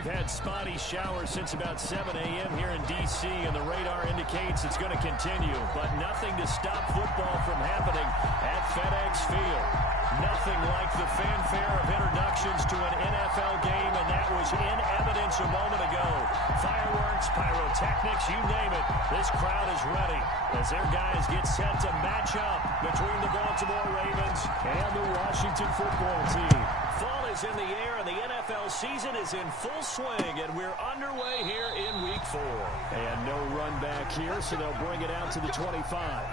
We've had spotty showers since about 7 a.m. here in D.C., and the radar indicates it's going to continue. But nothing to stop football from happening at FedEx Field. Nothing like the fanfare of introductions to an NFL game, and that was in evidence a moment ago. Fireworks, pyrotechnics, you name it. This crowd is ready as their guys get set to match up between the Baltimore Ravens and the Washington football team. Fall is in the air, and the NFL season is in full swing, and we're underway here in Week 4. And no run back here, so they'll bring it out to the 25.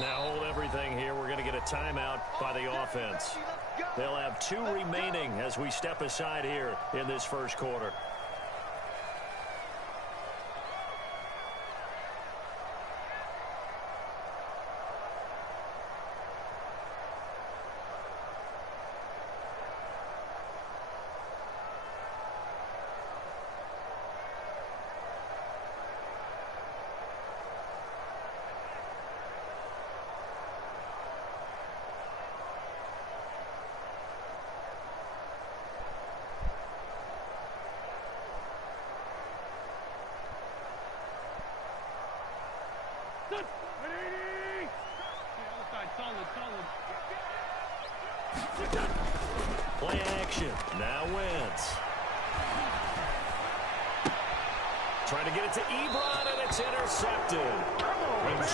Now hold everything here. We're going to get a timeout by the offense. They'll have 2 remaining as we step aside here in this first quarter. Play action. Now Wentz. Trying to get it to Ebron, and it's intercepted.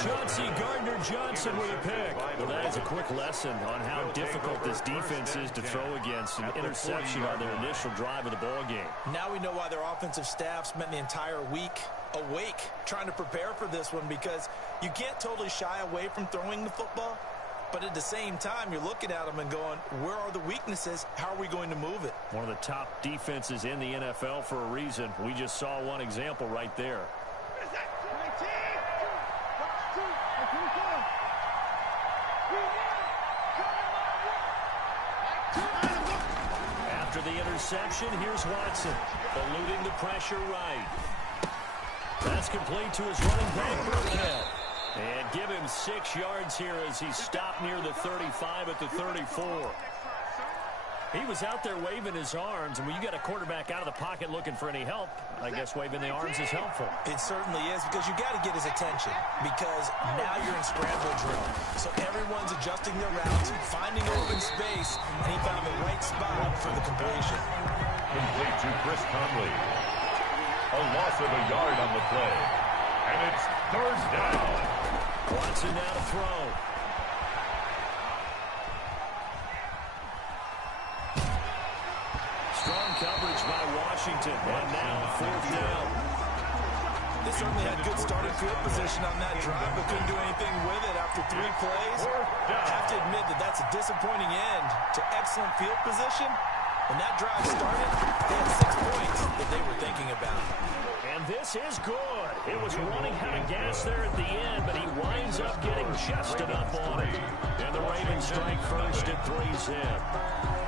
Chauncey Gardner-Johnson with a pick. Well, that is a quick lesson on how difficult this defense is to throw against. An interception on their initial drive of the ball game. Now we know why their offensive staff spent the entire week awake trying to prepare for this one, because you can't totally shy away from throwing the football. But at the same time, you're looking at them and going, where are the weaknesses? How are we going to move it? One of the top defenses in the NFL for a reason. We just saw one example right there. After the interception, here's Watson, eluding the pressure right. That's complete to his running back, Burkhead. And give him 6 yards here as he stopped near the 35 at the 34. He was out there waving his arms, and when you got a quarterback out of the pocket looking for any help, I guess waving the arms is helpful. It certainly is, because you got to get his attention, because now you're in scramble drill. So everyone's adjusting their routes, finding open space, and he found the right spot for the completion. Complete to Chris Conley. A loss of a yard on the play. And it's 3rd down. Watson now to throw. Strong coverage by Washington. And now 4th down. They certainly had good starting field position on that drive, but couldn't do anything with it after 3 plays. I have to admit that that's a disappointing end to excellent field position. When that drive started, they had 6 points that they were thinking about. And this is good. It was running out of gas there at the end, but he winds up getting just enough on it. And the Ravens strike first at 3-zip.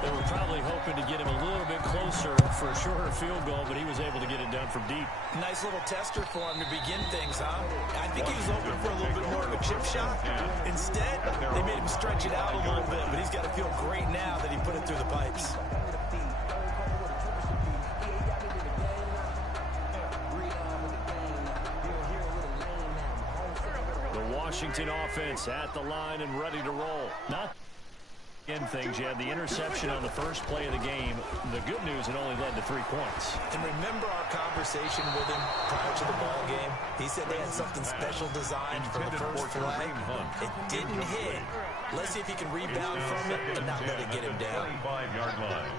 They were probably hoping to get him a little bit closer for a shorter field goal, but he was able to get it done from deep. Nice little tester for him to begin things, huh? I think he was hoping for a little bit more of a chip shot. Instead, they made him stretch it out a little bit, but he's got to feel great now that he put it through the pipes. Washington offense at the line and ready to roll. Not In things, you had the interception on the first play of the game. The good news, it only led to 3 points. And remember our conversation with him prior to the ball game? He said they had something special designed for the first play. It didn't hit. Let's see if he can rebound from it and not let it get him down. 35-yard line.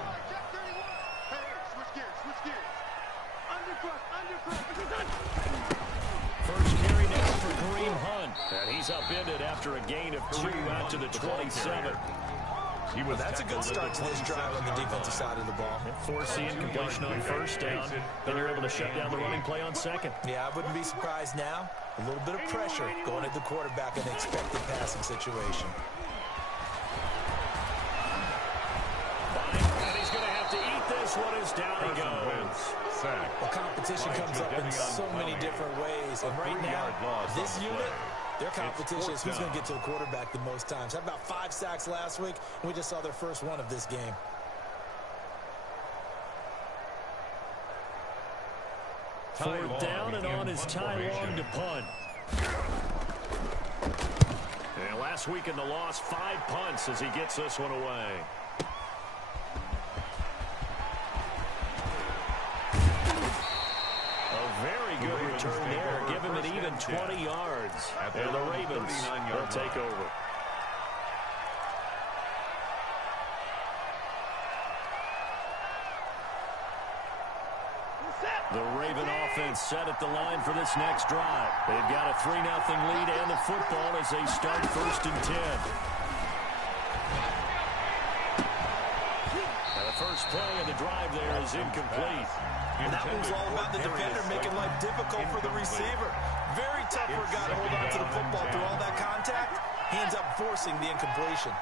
First carry now for Kareem Hunt. And he's upended after a gain of 2 out to the 27. That's a good start to this drive on the defensive side of the ball. Forcing incompletion on first down. Then you're able to shut down the running play on second. Yeah, I wouldn't be surprised now. A little bit of pressure going at the quarterback in the expected passing situation. And he's going to have to eat this one as down he goes. Well, competition comes up in so many different ways. And right now, this unit, their competition is who's going to get to the quarterback the most times. Had about 5 sacks last week, and we just saw their first one of this game. Fourth down and on his Ty Long to punt. And last week in the loss, 5 punts as he gets this one away. Good return there. Give him an even 20 yards. And the Ravens will take over. The Raven offense set at the line for this next drive. They've got a 3-0 lead and the football as they start 1st and 10. And the first play of the drive there is incomplete. And that was all about the defender making life difficult for the receiver. Very tough for a guy to hold on to the football through all that contact. He ends up forcing the incompletion.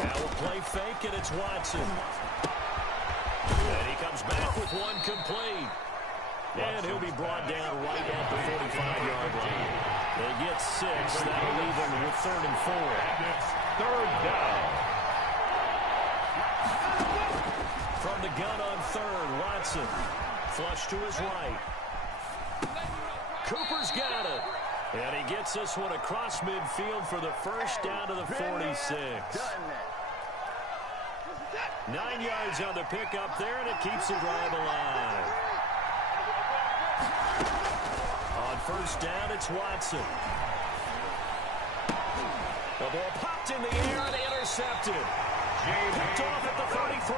Now a play fake, and it's Watson. And he comes back with one complete. And he'll be brought down right at the 45-yard line. They get 6. That'll leave them with 3rd and 4. And it's 3rd down. From the gun on 3rd, Watson. Flush to his right. Cooper's got it. And he gets this one across midfield for the first down to the 46. 9 yards on the pickup there, and it keeps the drive alive. On first down, it's Watson. The ball popped in the air and intercepted. Picked off at the 33.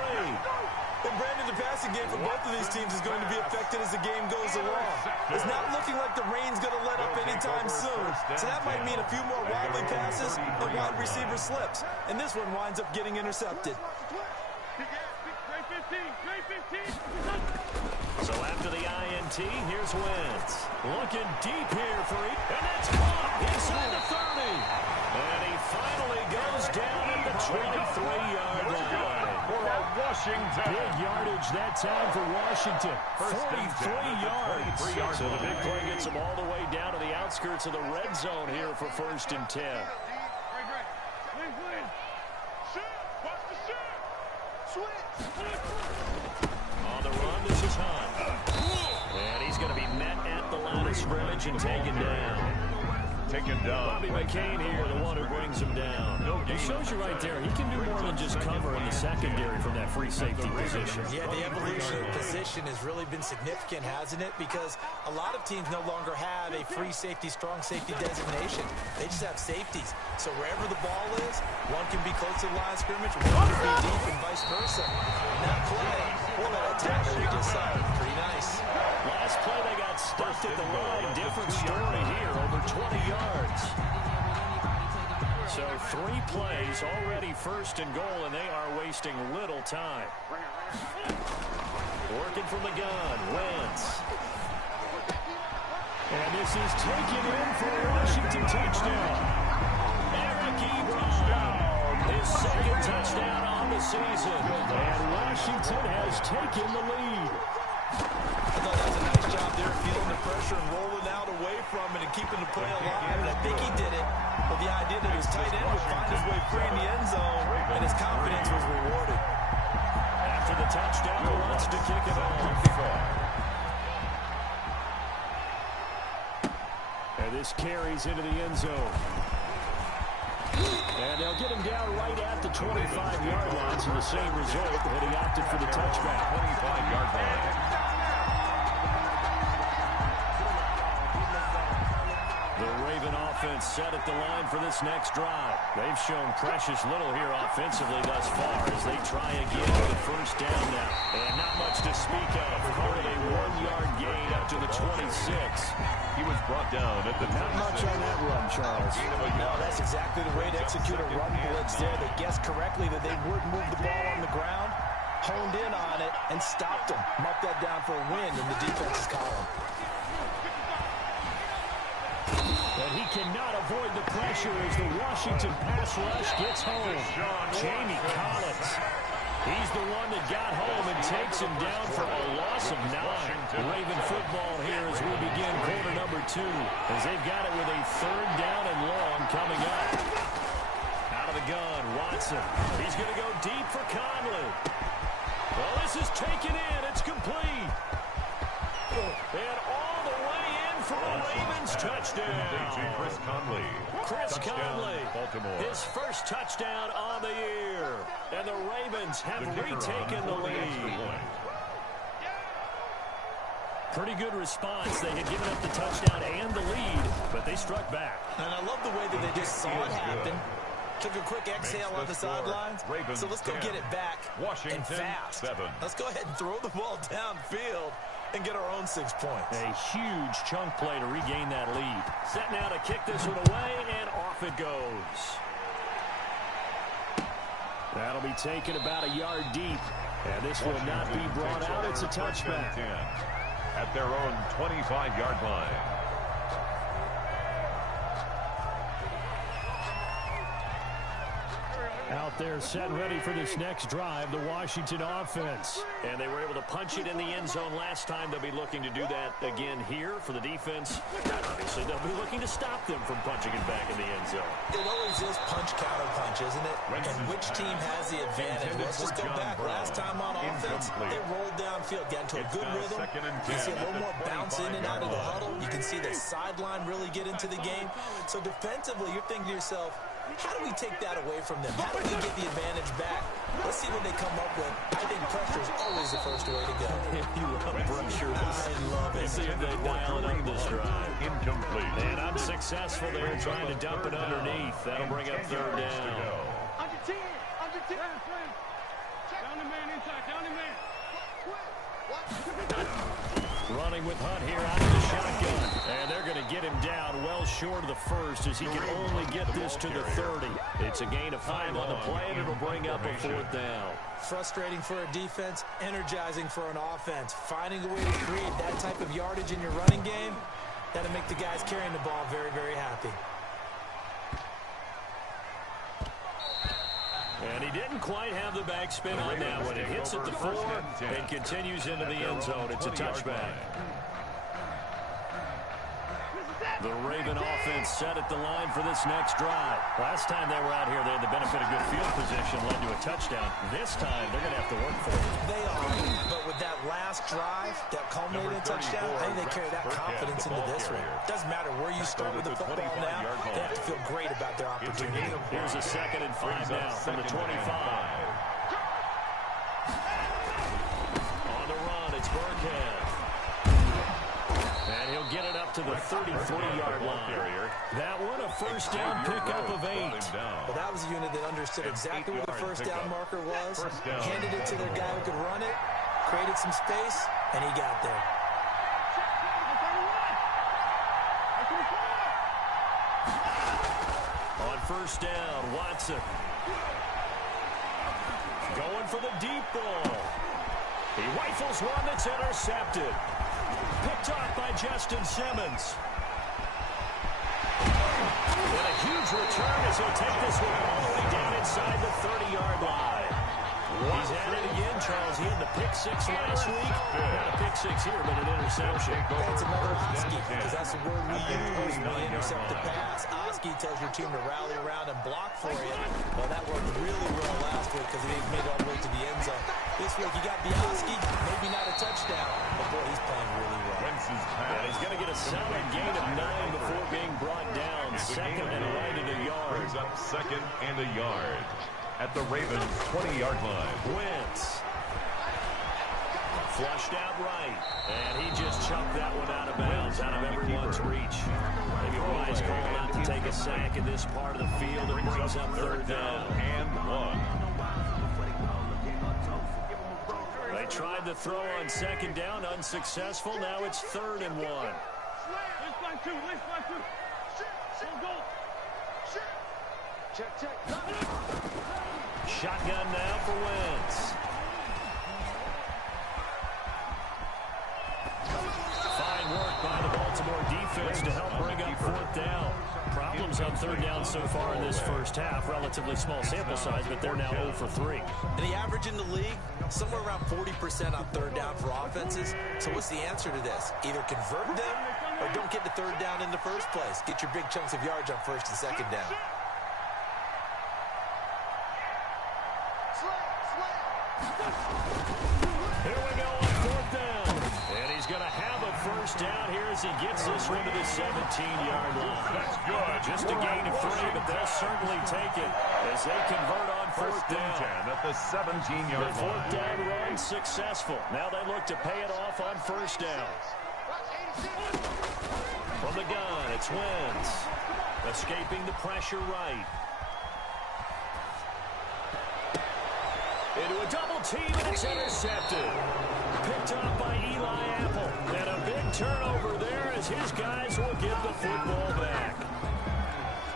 And Brandon, the passing game for both of these teams is going to be affected as the game goes along. It's not looking like the rain's going to let up anytime soon. So that might mean a few more wobbly passes and wide receiver slips. And this one winds up getting intercepted. So after the INT, here's Wentz. Looking deep here for it. And that's caught inside the 30. And he finally goes down at the 23-yard line. Washington. Big yardage that time for Washington. 43 yards. So the big play gets them all the way down to the outskirts of the red zone here for 1st and 10. On the run, this is Hunt. And he's going to be met at the line of scrimmage and taken down. Taken down. Bobby McCain here, the one who brings him down. He shows you right there, he can do more than just cover in the secondary from that free safety position. Yeah, the evolution of position has really been significant, hasn't it? Because a lot of teams no longer have a free safety, strong safety designation. They just have safeties. So wherever the ball is, one can be close to the line of scrimmage, one can be deep, and vice versa. And that play, boy, that tackle we just saw, pretty nice. Last play, they got stuffed at the line. Different story here, over 20 yards. So 3 plays, already 1st and goal, and they are wasting little time. Working from the gun, Wentz. And this is taken in for a Washington touchdown. Eric Ebron, his 2nd touchdown on the season. And Washington has taken the lead. I thought that was a nice job there, feeling the pressure and rolling out away from it and keeping the play alive. And I think he did it with the idea that his tight end would find his way free in the end zone, and his confidence was rewarded. After the touchdown, he wants to kick it off. And this carries into the end zone. And they'll get him down right at the 25-yard line, so the same result, but he opted for the touchback. 25-yard line. The Raven offense set at the line for this next drive. They've shown precious little here offensively thus far as they try again with the first down now. And not much to speak of. Only a 1-yard gain up to the 26. He was brought down at the 26. Not much on that run, Charles. No, that's exactly the way to execute a run blitz there. They guessed correctly that they would move the ball on the ground, honed in on it, and stopped them. Marked that down for a win in the defense's column. But he cannot avoid the pressure as the Washington pass rush gets home. Jamie Collins. He's the one that got home and takes him down for a loss of 9. Raven football here as we begin quarter number 2, as they've got it with a 3rd down and long coming up. Out of the gun, Watson. He's going to go deep for Conley. Well, this is taken in. It's complete. And all the way in for a Ravens touchdown. Chris Conley. Chris Touchdown, Conley, Baltimore. his first touchdown on the year. And the Ravens have retaken the lead. Pretty good response. They had given up the touchdown and the lead, but they struck back. And I love the way that they just saw it happen. Took a quick exhale on the sidelines. So let's go get it back Washington, and fast. 7. Let's go ahead and throw the ball downfield and get our own 6 points. A huge chunk play to regain that lead. Set now to kick this one away, and off it goes. That'll be taken about a yard deep. And this will not be brought out. It's a touchback. At their own 25-yard line. Out there set ready for this next drive, the Washington offense. And they were able to punch it in the end zone last time. They'll be looking to do that again here for the defense. And obviously, they'll be looking to stop them from punching it back in the end zone. It always is punch-counter-punch, isn't it? And which team has the advantage? Let's just go back. Last time on offense, they rolled downfield, got into a good rhythm. You can see a little more bounce in and out of the huddle. You can see the sideline really get into the game. So defensively, you're thinking to yourself, how do we take that away from them? How do we get the advantage back? Let's see what they come up with. I think pressure is always the first way to go. You love pressure. I love it. See if they dial it up this drive. Incomplete. And unsuccessful there trying to dump it underneath. That'll bring up 3rd down. Under 10. Down the man inside. Down the man. Running with Hunt here out of the shotgun. And they're going to get him down well short of the first as he can only get this to the 30. It's a gain of 5 on the play, and it'll bring up a 4th down. Frustrating for a defense, energizing for an offense. Finding a way to create that type of yardage in your running game, that'll make the guys carrying the ball very, very happy. And he didn't quite have the backspin on that one. It hits at the 4 and continues into the end zone. It's a touchback. The Raven offense set at the line for this next drive. Last time they were out here, they had the benefit of good field position, led to a touchdown. This time, they're going to have to work for it. They are, but with that last drive, that culminating touchdown, I think they carry that confidence into this one. Doesn't matter where you start with the football now, they have to feel great about their opportunity. Here's a 2nd and 5 now from the 25. On the run, it's Burkhead. And he'll get it up to the 33-yard line. That one, a first down pickup of 8. Well, that was a unit that understood exactly where the first down marker was, handed it to their guy who could run it, created some space, and he got there. On first down, Watson. Going for the deep ball. He rifles one that's intercepted. Picked off by Justin Simmons. And a huge return as he'll take this one all the way down inside the 30-yard line. He's at it again, Charles. He had the pick 6 last week. Not a pick 6 here, but an interception. That's another Oski, because that's the word we use when we intercept the pass. Oski tells your team to rally around and block for you. Well, that worked really well last week because he made it all the way to the end zone. This week, you got the Oski, maybe not a touchdown, but boy, he's playing really well. And he's going to get a solid gain of 9 before being brought down. 2nd and right at a yard. 2nd and a yard at the Ravens' 20-yard line. Wentz. Flushed out right. And he just chucked that one out of bounds, out of everyone's reach. Maybe Wise calling out to take a sack in this part of the field and brings up 3rd down. And 1. They tried to throw on 2nd down, unsuccessful. Now it's 3rd and 1. Shotgun now for Wentz. Fine work by the Baltimore defense to help bring up 4th down. Problems on 3rd down so far in this first half. Relatively small sample size, but they're now 0 for 3. And the average in the league, somewhere around 40% on 3rd down for offenses. So what's the answer to this? Either convert them or don't get to 3rd down in the first place. Get your big chunks of yards on 1st and 2nd down. Here we go on 4th down. And he's going to have a 1st down here as he gets this one to the 17-yard line. That's good. Just a gain of 3, but they'll certainly take it as they convert on 4th down. 10 at the 17-yard The 4th line. down run successful. Now they look to pay it off on 1st down. From the gun, it's Wentz. Escaping the pressure right. Into a double team, and it's intercepted. Picked up by Eli Apple. And a big turnover there as his guys will get the football back.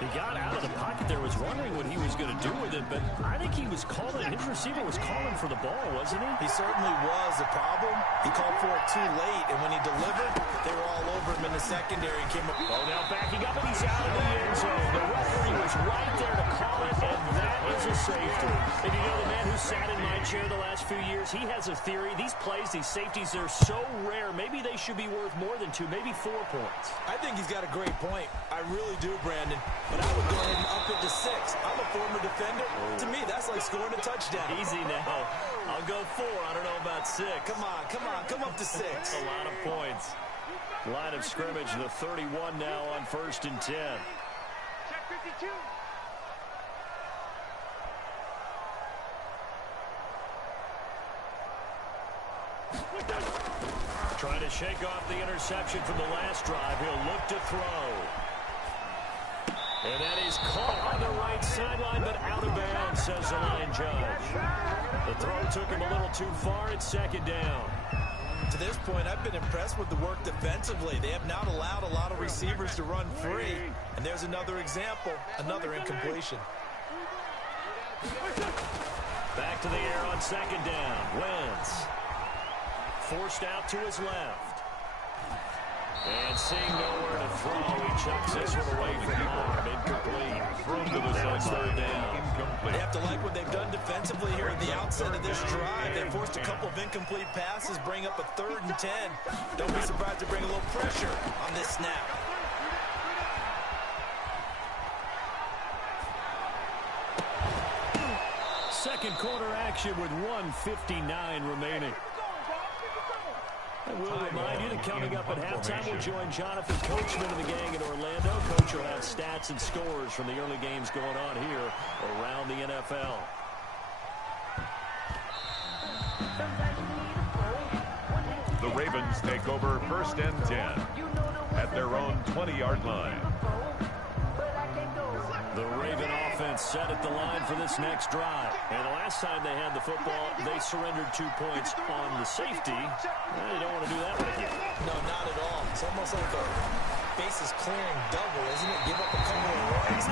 He got out of the pocket there, was wondering what he was going to do with it, but I think he was calling, his receiver was calling for the ball, wasn't he? He certainly was. The problem, he called for it too late, and when he delivered, they were all over him in the secondary and came up. Oh, now backing up, and he's out of the end zone. The referee was right there to call it, and that is a safety. And you know, the man who sat in my chair the last few years, he has a theory. These plays, these safeties, they're so rare. Maybe they should be worth more than 2, maybe 4 points. I think he's got a great point. I really do, Brandon. But I would go ahead and up it to 6. I'm a former defender. To me, that's like scoring a touchdown. Easy now. I'll go 4. I don't know about 6. Come on, come on, come up to 6. A lot of points. Line of scrimmage, the 31 now on 1st and 10. Check 52. Trying to shake off the interception from the last drive. He'll look to throw. And that is caught on the right sideline, but out of bounds, says the line judge. The throw took him a little too far. It's 2nd down. To this point, I've been impressed with the work defensively. They have not allowed a lot of receivers to run free. And there's another example, another incompletion. Back to the air on 2nd down. Wentz. Forced out to his left. And seeing nowhere to throw, he chucks this one away from arm. Incomplete. Thrown to the Now it's 3rd sideline. down. Incomplete. They have to like what they've done defensively here at the outset of this drive. They forced a couple of incomplete passes, bring up a 3rd and 10. Don't be surprised to bring a little pressure on this snap. Second quarter action with 1:59 remaining. I will remind you that coming up at halftime, we'll join Jonathan Coachman of the gang in Orlando. Coach will have stats and scores from the early games going on here around the NFL. The Ravens take over 1st and 10 at their own 20-yard line. The Raven offense set at the line for this next drive. And the last time they had the football, they surrendered 2 points on the safety. They don't want to do that one again. No, not at all. It's almost like a bases clearing double, isn't it? Give up a couple of yards.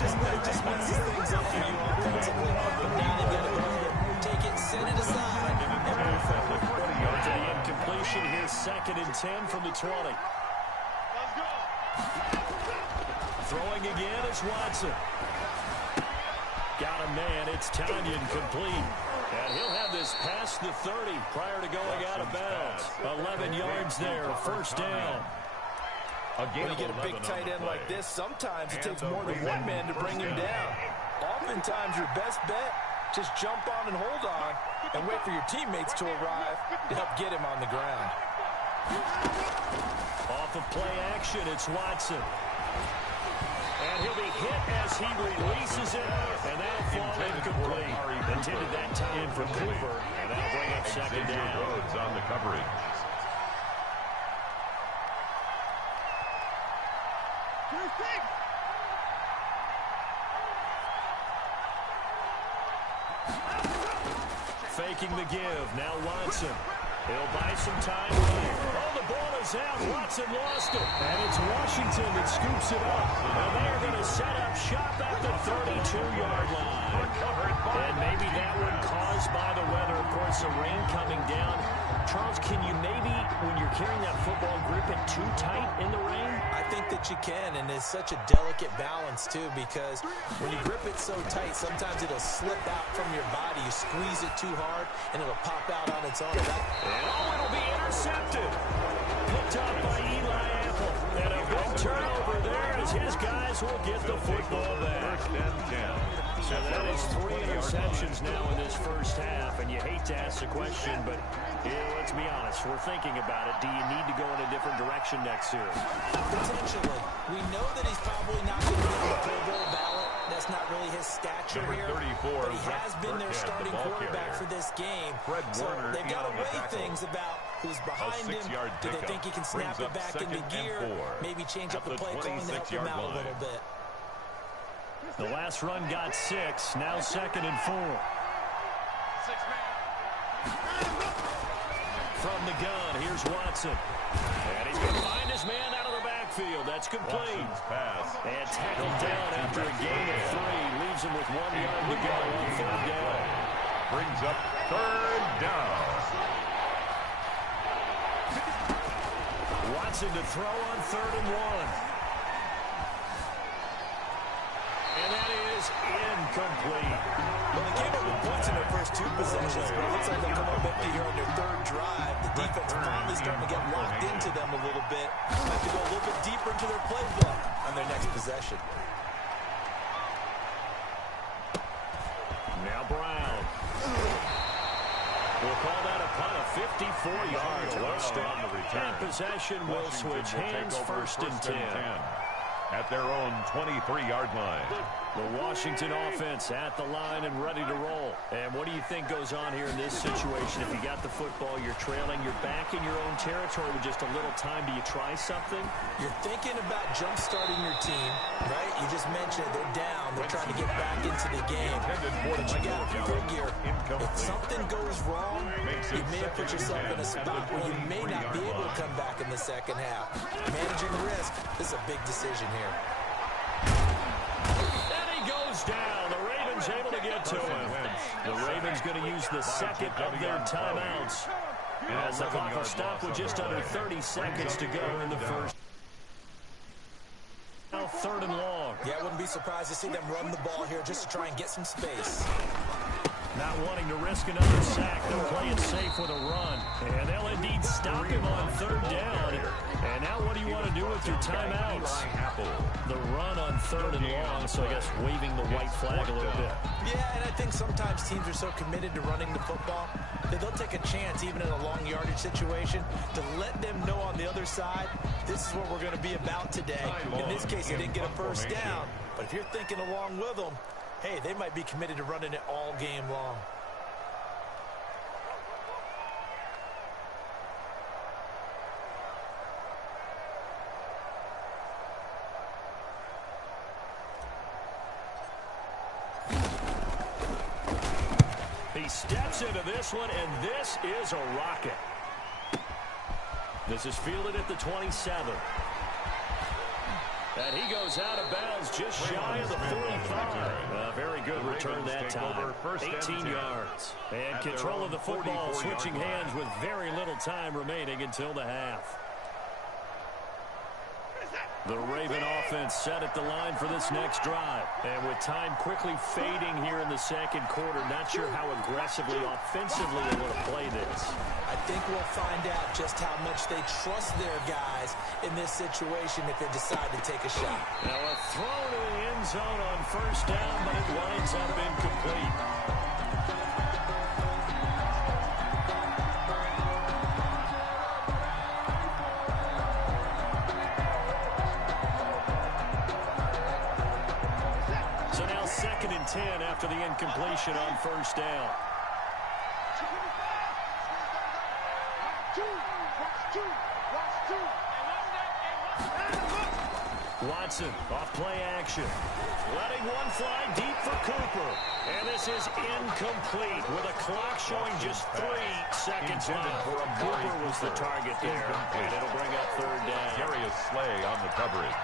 Just messes things up for you offensively. But now they've got to go ahead and take it, set it aside, and move forward. To the incompletion here, 2nd and 10 from the 20. Throwing again is Watson. Got a man. It's Tanyan complete. And he'll have this past the 30 prior to going out of bounds. 11 yards there. 1st down. When you get a big tight end like this, sometimes it takes more than one man to bring him down. Oftentimes, your best bet, just jump on and hold on and wait for your teammates to arrive to help get him on the ground. Off of play action, it's Watson. And he'll be hit as he releases it, and that'll fall incomplete. Intended that time for Cooper, and that'll bring up second down. Rhodes on the coverage. Faking the give. Now Watson. He'll buy some time here. Oh, the ball is out. Watson lost it. And it's Washington that scoops it up. And they're going to set up shop at the 32-yard line. And maybe that one caused by the weather. Of course, the rain coming down. Charles, can you maybe, when you're carrying that football, grip it too tight in the rain? I think that you can, and it's such a delicate balance, too, because when you grip it so tight, sometimes it'll slip out from your body. You squeeze it too hard, and it'll pop out on its own. It'll be intercepted. Picked up by Eli Apple. And a big turnover there as his guys will get the football back. So that is 3 interceptions now in this first half, and you hate to ask the question, but let's be honest, we're thinking about it. Do you need to go in a different direction next year? Potentially. We know that he's probably not going to get on the Pro Bowl ballot. That's not really his stature here. But he has been their starting quarterback for this game. So they've got to weigh things about who's behind him. Do they think he can snap it back into gear? Maybe change up the play calling to help him out a little bit. The last run got 6. Now 2nd and 4. From the gun, here's Watson. And he's going to find his man out of the backfield. That's complete. And tackled down after a gain of 3. Leaves him with 1 yard to go on 3rd down. Brings up 3rd down. Watson to throw on 3rd and 1. And that is incomplete. Well, they came up with points in their first 2 possessions, but it looks like they'll come up empty here on their 3rd drive. The defense finally starting to get locked into them a little bit. Have to go a little bit deeper into their playbook on their next possession. Now Brown. We'll call that a punt of 54 yards. Well struck. And possession will switch hands, 1st and 10. At their own 23-yard line. The Washington offense at the line and ready to roll. And what do you think goes on here in this situation? If you got the football, you're trailing, you're back in your own territory with just a little time. Do you try something? You're thinking about jump-starting your team, right? You just mentioned it. They're down. They're trying to get back into the game. But you got to figure, if something goes wrong, you may have put yourself in a spot where you may not be able to come back in the second half. Managing risk, this is a big decision here. And he goes down. The Ravens able to get to him. The Ravens going to use the second of their timeouts as the clock will stop with just under 30 seconds to go in the first. Now 3rd and long. Yeah, I wouldn't be surprised to see them run the ball here just to try and get some space. Not wanting to risk another sack. They'll play it safe with a run. And they'll indeed stop him on 3rd down. And now what do you want to do with your timeouts? The run on 3rd and long, so I guess waving the white flag a little bit. Yeah, and I think sometimes teams are so committed to running the football that they'll take a chance, even in a long yardage situation, to let them know on the other side, this is what we're going to be about today. In this case, they didn't get a first down. But if you're thinking along with them, hey, they might be committed to running it all game long. He steps into this one, and this is a rocket. This is fielded at the 27. And he goes out of bounds just shy of the 45. Very good return that time. 18 yards. And control of the football, switching hands with very little time remaining until the half. The Raven offense set at the line for this next drive. And with time quickly fading here in the second quarter, not sure how aggressively, offensively they want to play this. I think we'll find out just how much they trust their guys in this situation if they decide to take a shot. Now a throw to the end zone on 1st down, but it winds up incomplete. 2nd and 10 after the incompletion on first down. Watson off play action. Letting one fly deep for Cooper. And this is incomplete with a clock showing just 3 seconds left. Cooper was the target there. And it'll bring up 3rd down. Darius Slay on the coverage.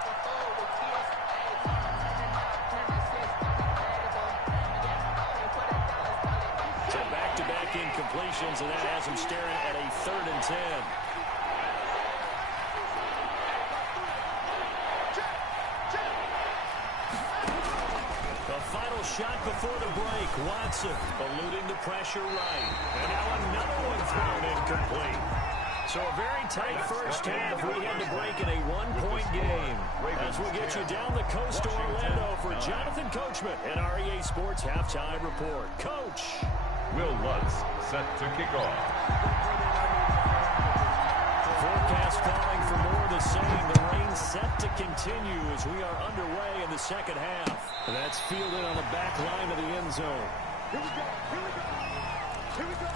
So back-to-back incompletions, and that has him staring at a 3rd and 10. Final shot before the break. Watson eluding the pressure right. And now another one thrown incomplete. So a very tight first half. We had to break in a 1-point game. As we'll get you down the coast to Orlando for Jonathan Coachman and our EA Sports Halftime Report. Coach. Will Lutz set to kick off. Forecast calling for more of the same. The rain set to continue as we are underway in the second half. And that's fielded on the back line of the end zone. Here we go. Here we go. Here we go.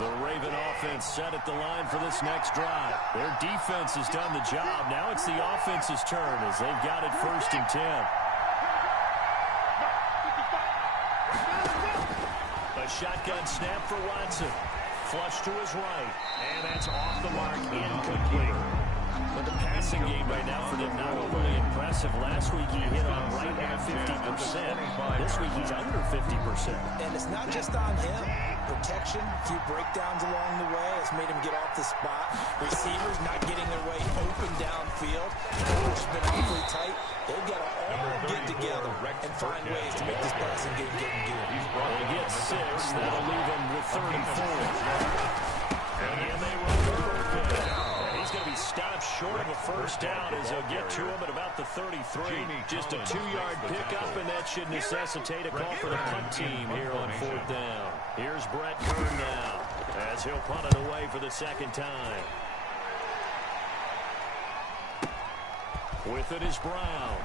The Raven offense set at the line for this next drive. Their defense has done the job. Now it's the offense's turn as they've got it 1st and 10. A shotgun snap for Watson. Flush to his right. And that's off the mark, incomplete. But the passing game right now for them not overly impressive. Last week he hit on right at 50%. This week he's under 50%. And it's not just on him. Protection, a few breakdowns along the way has made him get off the spot. Receivers not getting their way open downfield. Coverage has been awfully tight. They've got to all get together and find ways to make this passing game get in gear. They get 6. That'll leave him with 34. And they run the Burkhead. He's going to be stopped short of a first down as they'll get to him at about the 33. Just a 2-yard pickup, and that should necessitate a call for the punt team here on 4th down. Here's Brett Kern now as he'll punt it away for the 2nd time. With it is Brown.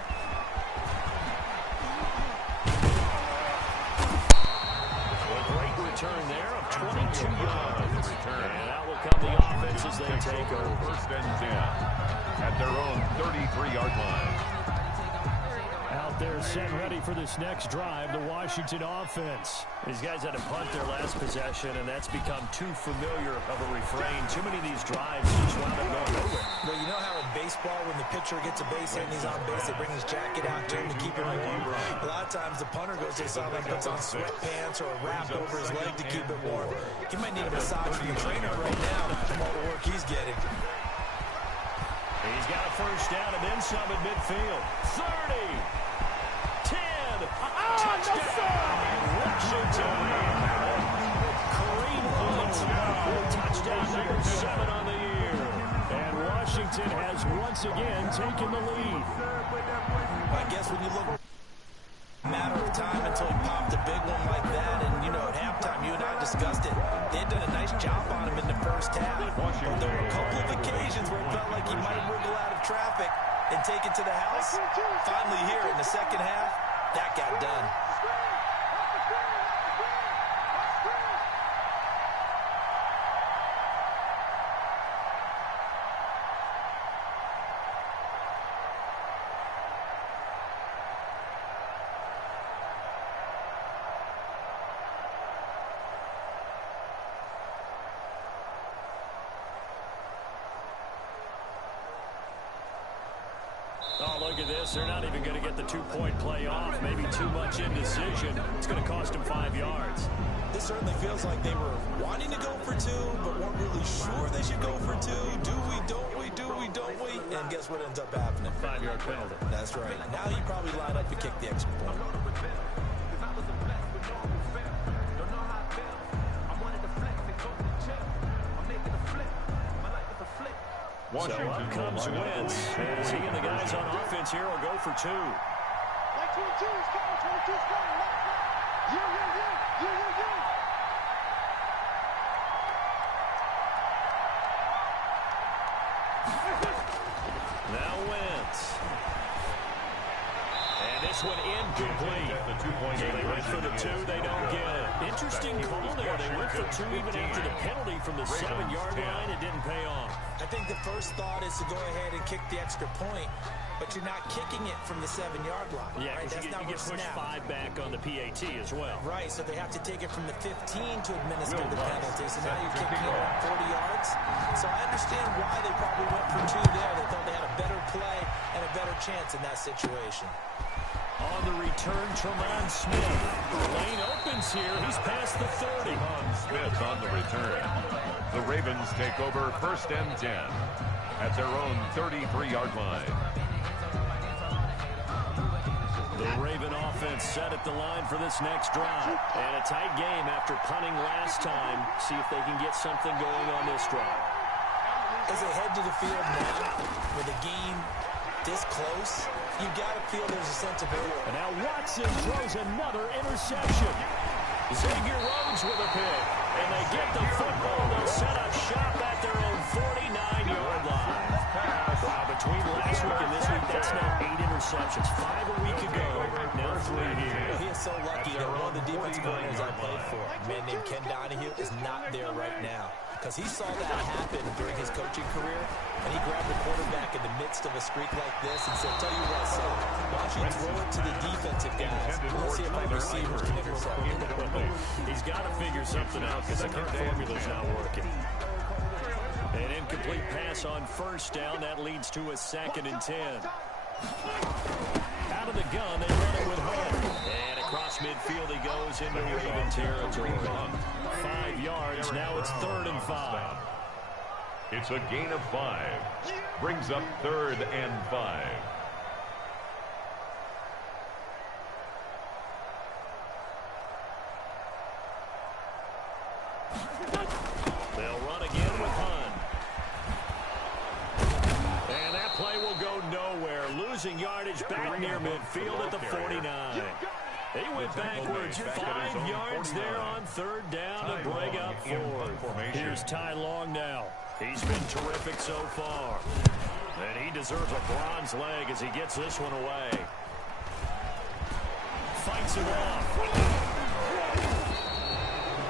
A great return there of 22 yards. And out will come the offense as they take over. 1st and 10 at their own 33-yard line. Out there set ready for this next drive, the Washington offense. These guys had to punt their last possession, and that's become too familiar of a refrain. Too many of these drives just wound up going nowhere. Well, you know how in baseball, when the pitcher gets a base hit and he's on base, they bring his jacket out to him to keep him warm. A lot of times the punter goes to the sideline, puts on sweatpants or a wrap over his leg to keep it warm. He might need a massage from the trainer right now from all the work he's getting. He's got a first down and then some at midfield. 30. 10. Touchdown. Washington. Kareem Hunt with touchdown number 7 on the year. And Washington has once again taken the lead. I guess when you look, a matter of time until he popped a big one like that. And, you know, at halftime, you and I discussed it. They had done a nice job on him in the first half. But there were a couple of occasions where it felt like he might wriggle out of traffic and take it to the house. Finally here in the second half, that got done. Oh, look at this. They're not even going to get the 2-point play off. Maybe too much indecision. It's going to cost them 5 yards. This certainly feels like they were wanting to go for 2, but weren't really sure they should go for 2. Do we, don't we, do we, don't we? And guess what ends up happening? 5-yard penalty. That's right. Now you probably line up and kick the extra point. So up comes Wentz as he and the guys on offense here will go for 2. 22 is coming. 22 is coming. Now Wentz. This one incomplete. They went for the 2. They don't get it. Interesting call there. They went for 2 even after the penalty from the 7-yard line. It didn't pay off. I think the first thought is to go ahead and kick the extra point, but you're not kicking it from the 7-yard line. Yeah, right? That's you not get pushed 5 back on the PAT as well. Right, so they have to take it from the 15 to administer the penalty. So now you're kicking it around 40 yards. So I understand why they probably went for 2 there. They thought they had a better play and a better chance in that situation. On the return, Tremont Smith. The lane opens here. He's past the 30. Tremont Smith on the return. The Ravens take over 1st and 10 at their own 33-yard line. The Raven offense set at the line for this next drive. And a tight game after punting last time. See if they can get something going on this drive. As they head to the field now, with a game this close, you got to feel there's a sense of order. And now Watson throws another interception. Xavier Rhodes with a pick. And they get the football. They'll set up shop at their own 49-yard line. Wow, between last week and this week, that's now 8 interceptions. 5 a week ago. Now 3 here. He is so lucky that one of the defensive coordinators I played for, a man named Ken Donahue, is not there right now. Because he saw that happen during his coaching career, and he grabbed the quarterback in the midst of a streak like this and said, tell you what, son, why don't you throw it to the defensive guys? We'll see if our receivers can intercept it. He's got to figure something out because the current formula's not working. An incomplete pass on 1st down. That leads to a 2nd and 10. Out of the gun, they run it with Hunt. And across midfield he goes into Raven territory. 5 yards. Now it's 3rd and 5. It's a gain of 5. Brings up 3rd and 5. They'll run again with Hunt. And that play will go nowhere. Losing yardage back near midfield at the 49. They went backwards 5 yards there on 3rd down to break up 4th. Here's Ty Long now. He's been terrific so far. And he deserves a bronze leg as he gets this one away. Fights him off.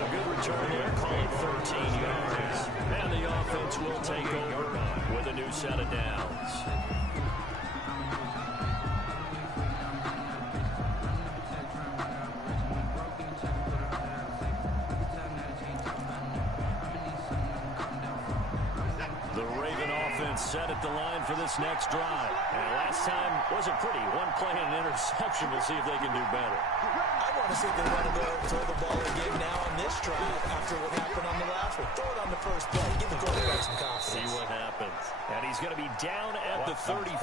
A good return there, call it 13 yards. And the offense will take over with a new set of downs. The Raven offense set at the line for this next drive. And last time wasn't pretty. 1 play and an interception. We'll see if they can do better. I want to see if they want to go and throw the ball again now on this drive after what happened on the last one. Throw it on the first play. Give the quarterback some confidence. See what happens. And he's going to be down at the 35.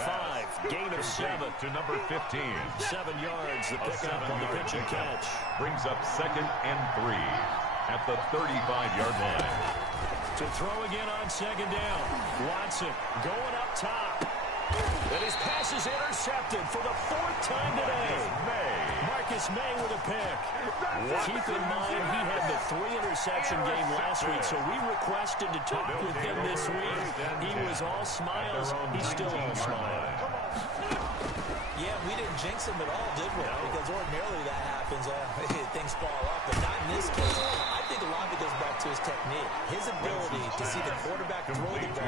Gain of 7. To number 15. 7 yards. The pickup on the pitch and catch. Brings up 2nd and 3 at the 35-yard line. To throw again on 2nd down. Watson going up top. And his pass is intercepted for the 4th time today. Marcus May with a pick. Keep in mind he had the 3-interception game last week, so we requested to talk with him this week. He was all smiles. He's still all smiles. Yeah, we didn't jinx him at all, did we? Because ordinarily that happens. Things fall off, but not in this case. I think a lot of it goes back to his technique. His ability to see the quarterback throw the ball,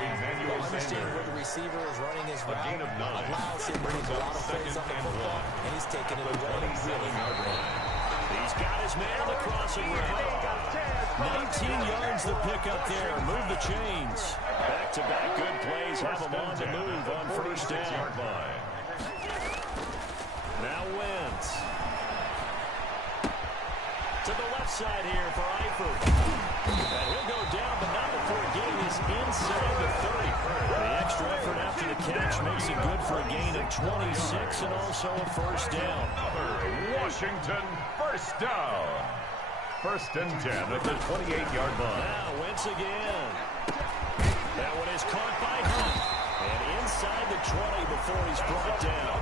understand where the receiver is running his route, allows him to make a lot of plays on the football, and he's taking it away. He's got his man on the crossing route. 19 yards the pickup there. Move the chains. Back-to-back good plays. Have them on the move on 1st down. Now Wentz. To the left side here for Eifert. And he'll go down, but not before getting his inside the 30. The extra effort after the catch makes it good for a gain of 26 and also a 1st down. Washington, 1st down. 1st and 10 at the 28-yard line. Now Wentz again. That one is caught by Hunt. And inside the 20 before he's brought down.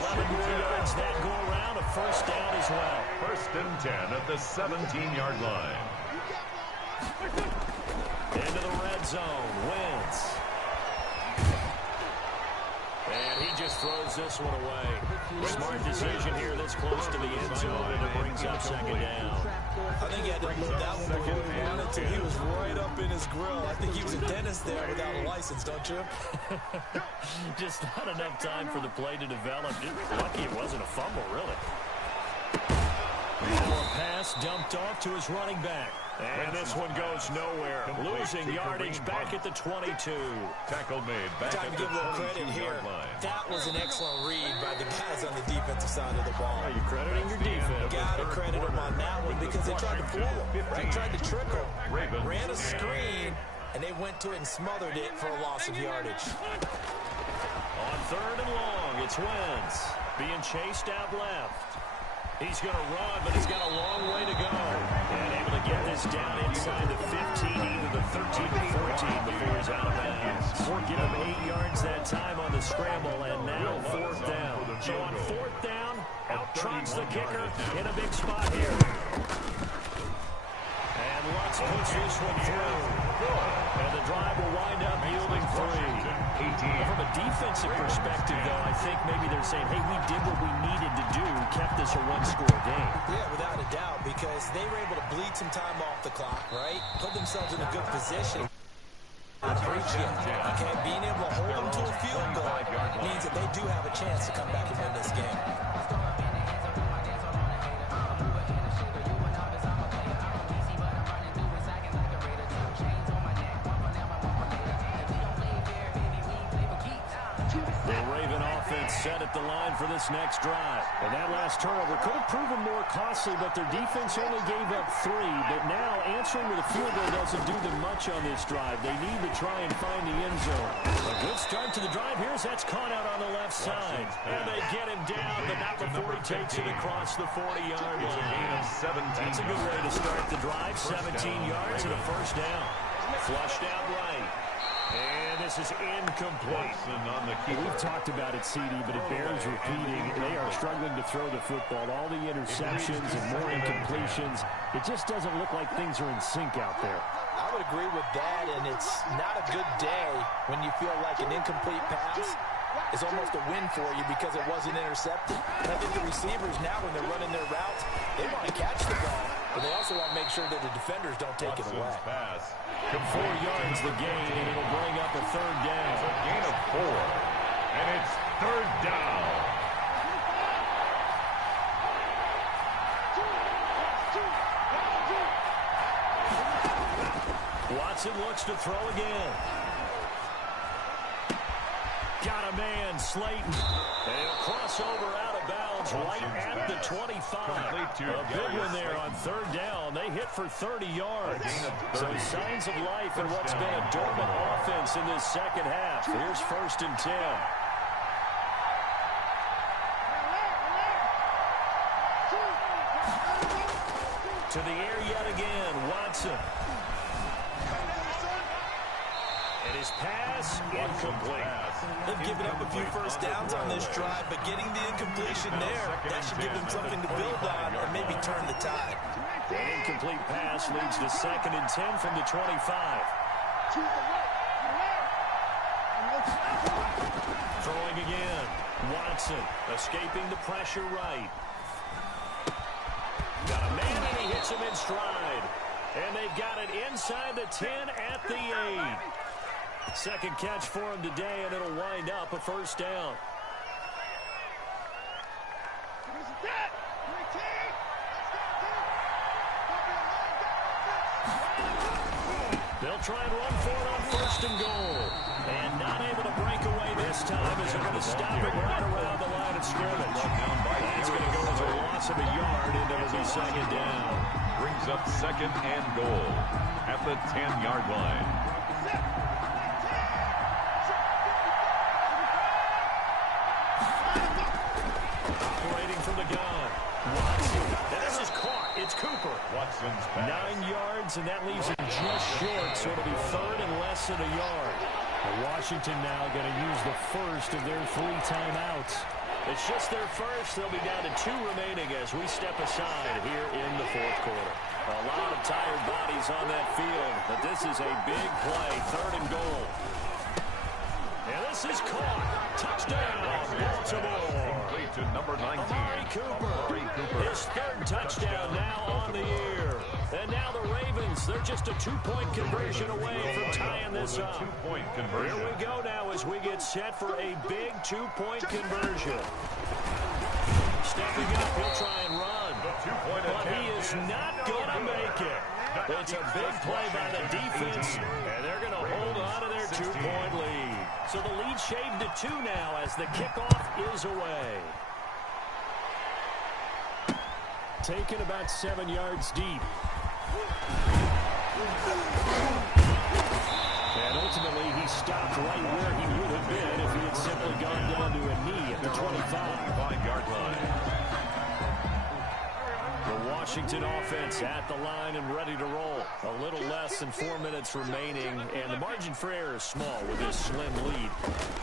11 more yards that go around, a 1st down as well. 1st and 10 at the 17-yard line. Into the red zone, Wentz. And he just throws this one away. Smart decision here this close to the end zone, and it brings up second down. I think he had to load that one before he wanted to. He was right up in his grill. I think he was a dentist there without a license, don't you? Just not enough time for the play to develop. Lucky it wasn't a fumble, really. Now a pass dumped off to his running back. And this one goes nowhere. Losing yardage back at the 22. Tackle made back Time at to give a little credit here. That was an excellent read by the guys on the defensive side of the ball. Are you crediting your defense? Got to credit them on that one because they tried to fool him. Right? Tried to trick him. Ran a screen, and they went to it and smothered it for a loss of yardage. On third and long, it's Wentz being chased out left. He's going to run, but he's got a long way to go. And able to get this down inside the 15, either the 13 or 14 before he's out of bounds. We're giving him 8 yards that time on the scramble, and now fourth down. So on fourth down, out trots the kicker in a big spot here. And Lutz puts this one through. And the drive will wind up yielding 3. From a defensive perspective, though, I think maybe they're saying, hey, we did what we needed to do, kept this a one-score game. Yeah, without a doubt, because they were able to bleed some time off the clock, right? Put themselves in a good position. Okay, being able to hold them to a field goal means that they do have a chance to come back and win this game. Set at the line for this next drive. And that last turnover could have proven more costly, but their defense only gave up 3. But now answering with a field goal doesn't do them much on this drive. They need to try and find the end zone. A good start to the drive. Here's that's caught out on the left side. And they get him down, but not before he takes it across the 40-yard line. That's a good way to start the drive. 17 yards and a first down. Flushed out right. And this is incomplete. We've talked about it, CD, but it bears repeating. They are struggling to throw the football. All the interceptions and more incompletions. It just doesn't look like things are in sync out there. I would agree with that, and it's not a good day when you feel like an incomplete pass is almost a win for you because it wasn't intercepted. And I think the receivers now, when they're running their routes, they want to catch the ball, but they also want to make sure that the defenders don't take it away. 4 yards the gain, and it'll bring up a third down. It's a gain of 4, and it's third down. Watson looks to throw again. Got a man, Slayton. And he'll cross over out of bounds right at the 25. A big one there on third down. They hit for 30 yards. So signs of life in what's been a dormant offense in this second half. Here's first and 10. To the air yet again, Watson. And his pass incomplete. They've given up a few first downs on this drive, but getting the incompletion there, that should give them something to build on and maybe turn the tide. An incomplete pass leads to second and 10 from the 25. Throwing again. Watson escaping the pressure right. Got a man and he hits him in stride. And they've got it inside the 10 at the 8. Second catch for him today, and it'll wind up a first down. They'll try and run for it on first and goal. And not able to break away this time as they're going to stop it right around the line of scrimmage. That's going to go as a loss of a yard, and it'll be second down. Brings up second and goal at the 10-yard line. Operating from the gun. Watson. This is caught. It's Cooper. Watson's pass. 9 yards, and that leaves him just short, so it'll be third and less than a yard. Washington now going to use the first of their 3 timeouts. It's just their first. They'll be down to 2 remaining as we step aside here in the fourth quarter. A lot of tired bodies on that field, but this is a big play, third and goal. And this is caught. Touchdown, Baltimore. Complete to number 19. Amari Cooper. His third touchdown now on the year. And now the Ravens, they're just a 2-point conversion away from tying this up. Here we go now as we get set for a big 2-point conversion. Stepping up, he'll try and run. But he is not going to make it. It's a big play by the defense, and they're going to hold on to their 2-point lead. So the lead shaved to 2 now as the kickoff is away. Taken about 7 yards deep. And ultimately, he stopped right where he would have been if he had simply gone down to a knee at the 25-yard line. The Washington offense at the line and ready to roll. A little less than 4 minutes remaining, and the margin for error is small with this slim lead.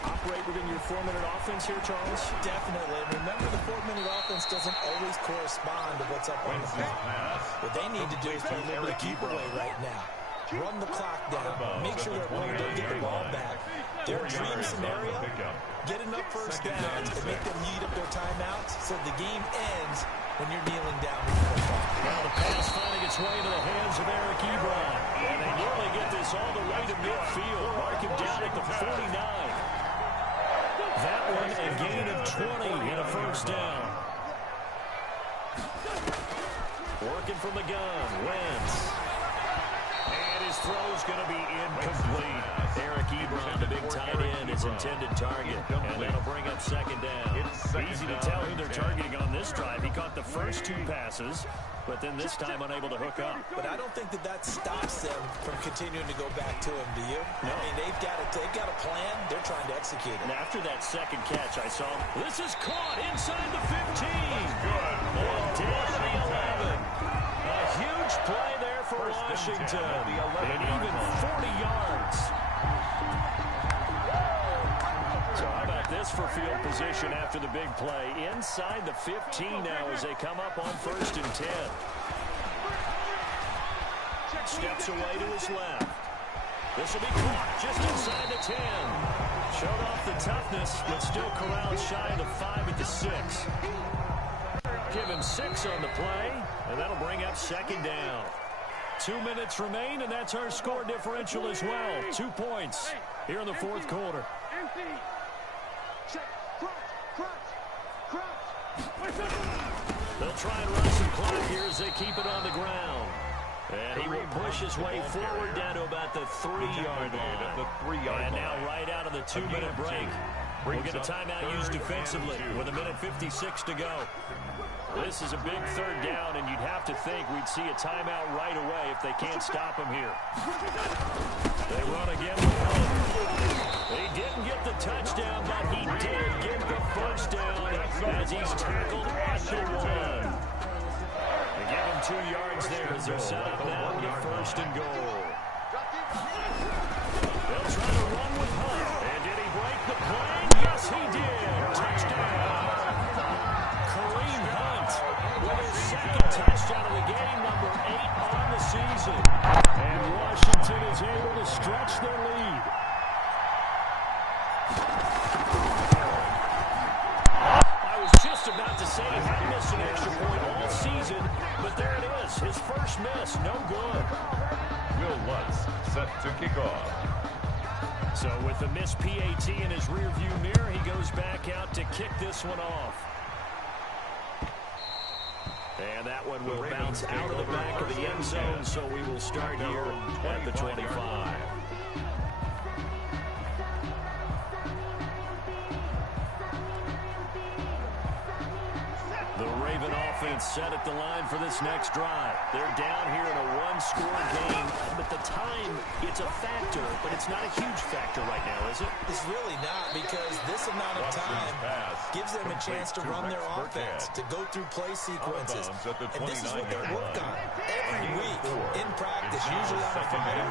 Operate within your 4-minute offense here, Charles? Definitely. Remember, the 4-minute offense doesn't always correspond to what's up on the clock. What they need to do is play a little bit of keep away right now. Run the clock down. Make sure their opponent doesn't get the ball back. Their dream scenario, get enough first downs to make them eat up their timeouts so the game ends when you're kneeling down with the football. Now the pass finding its way into the hands of Eric Ebron. And they nearly get this all the way to midfield. Mark him down at the 49. That one a gain of 20 and a first down. Working from the gun. Wentz. And his throw's going to be incomplete. Eric Ebron, the big tight end, his intended target. And that'll bring up second down. Easy to tell who they're targeting on this drive. He caught the first 2 passes, but then this time unable to hook up. But I don't think that stops them from continuing to go back to him, do you? No. I mean, they've got a plan. They're trying to execute it. And after that second catch, I saw this is caught inside the 15. And down to the 11. A huge play there for Washington. And even 40 yards. So how about this for field position after the big play? Inside the 15 now as they come up on 1st and 10. Steps away to his left. This will be caught just inside the 10. Showed off the toughness, but still corralled shy of the 5 at the 6. Give him 6 on the play, and that'll bring up second down. 2 minutes remain, and that's our score differential as well. 2 points here in the 4th quarter. They'll try and run some clock here as they keep it on the ground. And he will push his way forward down to about the 3-yard line. And now right out of the 2-minute break, we'll get a timeout used defensively with 1:56 to go. This is a big 3rd down, and you'd have to think we'd see a timeout right away if they can't stop him here. They run again with Hunt. He didn't get the touchdown, but he did get the first down as he's tackled at the 1. They give him 2 yards there as they're set up now with a 1st and goal. They'll try to run with Hunt. And did he break the play? Yes, he did. Touchdown. Kareem Hunt with his 2nd touchdown of the game, number 8 on the season. And Washington is able to stretch their lead. I was just about to say he hadn't missed an extra point all season, but there it is. His first miss, no good. Will Lutz set to kick off. So with the missed PAT in his rearview mirror, he goes back out to kick this one off. And that one will bounce out of the back of the end zone, so we will start here at the 25. The Raven offense set at the line for this next drive. They're down here in a 1-score game, but the time, it's a factor, but it's not a huge factor right now, is it? It's really not, because this amount of time gives them a chance to run their offense, to go through play sequences. And this is what they work on every week in practice, usually on a Friday.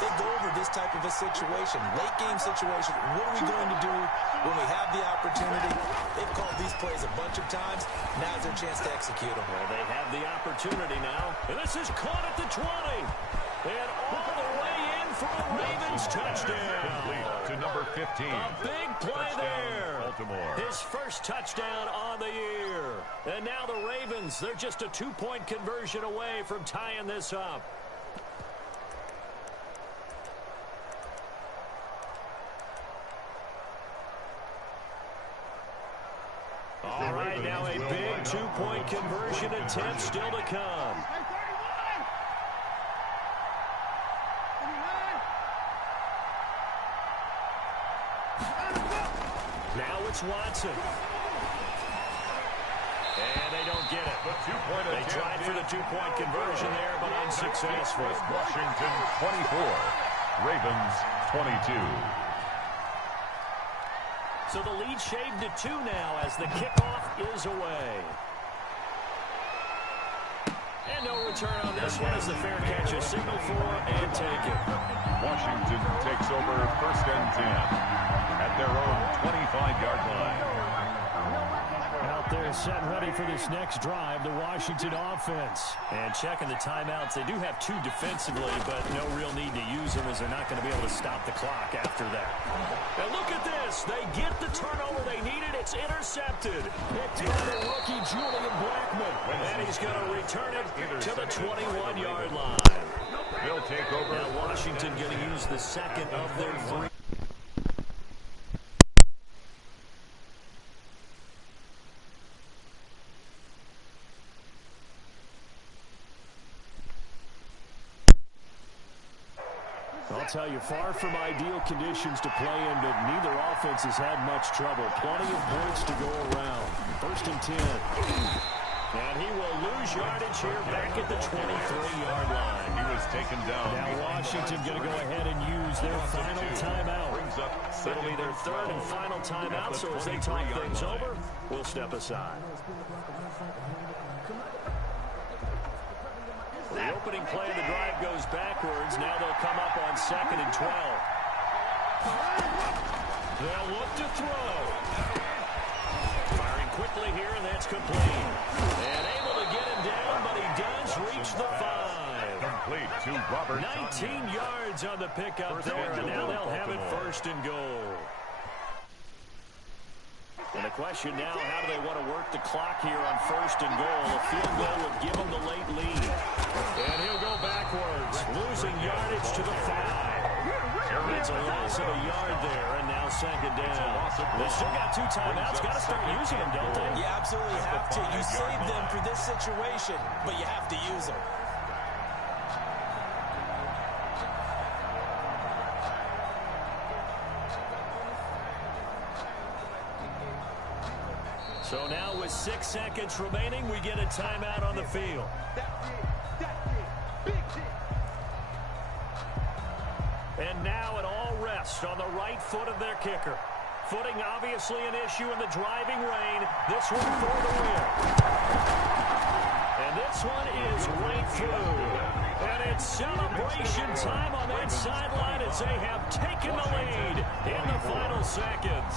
They go over this type of a situation, late game situation. What are we going to do when we have the opportunity? They've called these plays a bunch of times. Now's their chance to execute them. Well, they have the opportunity now. And this is caught at the 20. And all the way in for a Ravens touchdown. To number 15. A big play Touchdown, there. Baltimore. His first touchdown on the year. And now the Ravens, they're just a 2-point conversion away from tying this up. All right, now a big 2-point conversion attempt still to come. Now it's Watson. And they don't get it. They tried for the 2-point conversion there, but unsuccessful. Washington 24, Ravens 22. So the lead shaved to 2 now as the kickoff is away. And no return on this one as the fair catch is signaled for and taken. Washington takes over 1st and 10 at their own 25-yard line. Out there set and ready for this next drive, the Washington offense. And checking the timeouts, they do have 2 defensively, but no real need to use them as they're not going to be able to stop the clock after that. And look at this. They get the turnover they needed. It's intercepted. Picked by the rookie Julian Blackmon. And he's going to return it to the 21-yard line. They'll take over. Now Washington going to use the second of their 3. I'll tell you, far from ideal conditions to play in, but neither offense has had much trouble. Plenty of points to go around. 1st and 10. And he will lose yardage here back at the 23-yard line. He was taken down. Now Washington going to go ahead and use their final timeout. It'll be their 3rd and final timeout, so as they talk things over, we'll step aside. The opening play of the drive goes backwards. Now they'll come up on 2nd and 12. They'll look to throw. Firing quickly here, and that's complete. And able to get him down, but he does reach the 5. Complete to Robert 19 yards on the pickup there, and now they'll have it 1st and goal. And the question now, how do they want to work the clock here on 1st and goal? A field goal would give them the late lead. And he'll go backwards, losing yardage to the 5. It's a loss of a yard there, and now 2nd down. They still got 2 timeouts. Got to start using them, don't they? You absolutely have to. You save them for this situation, but you have to use them. So now with 6 seconds remaining, we get a timeout on the field. And now it all rests on the right foot of their kicker. Footing obviously an issue in the driving rain. This one for the win. And this one is right through. And it's celebration time on that sideline as they have taken the lead in the final seconds.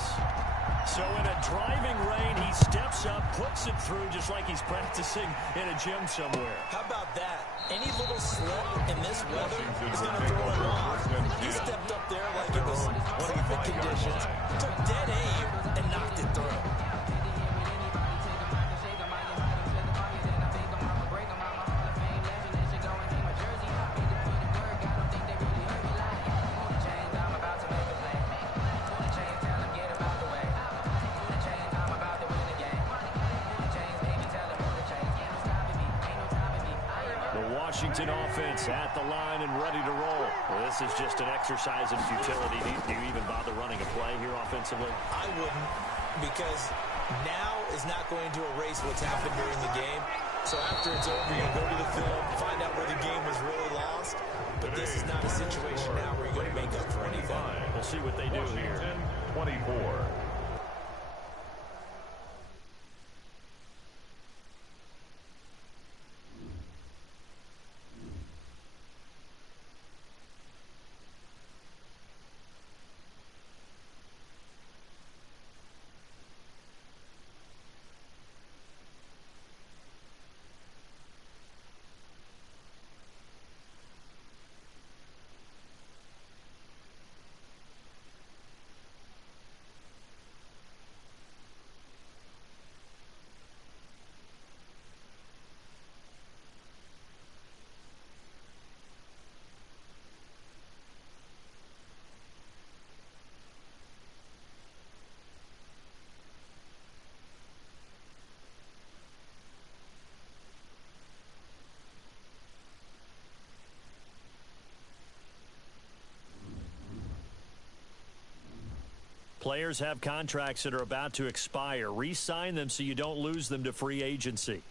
So in a driving rain, he steps up, puts it through just like he's practicing in a gym somewhere. How about that? Any little slip in this weather is going to throw him off. He stepped up there like it was perfect conditions, took dead aim, and knocked it through. Washington offense at the line and ready to roll. Well, this is just an exercise in futility. Do you even bother running a play here offensively? I wouldn't, because now is not going to erase what's happened during the game. So after it's over, you'll go to the film, find out where the game was really lost. But this is not a situation now where you're going to make up for anything. We'll see what they do here. 24. Players have contracts that are about to expire. Re-sign them so you don't lose them to free agency.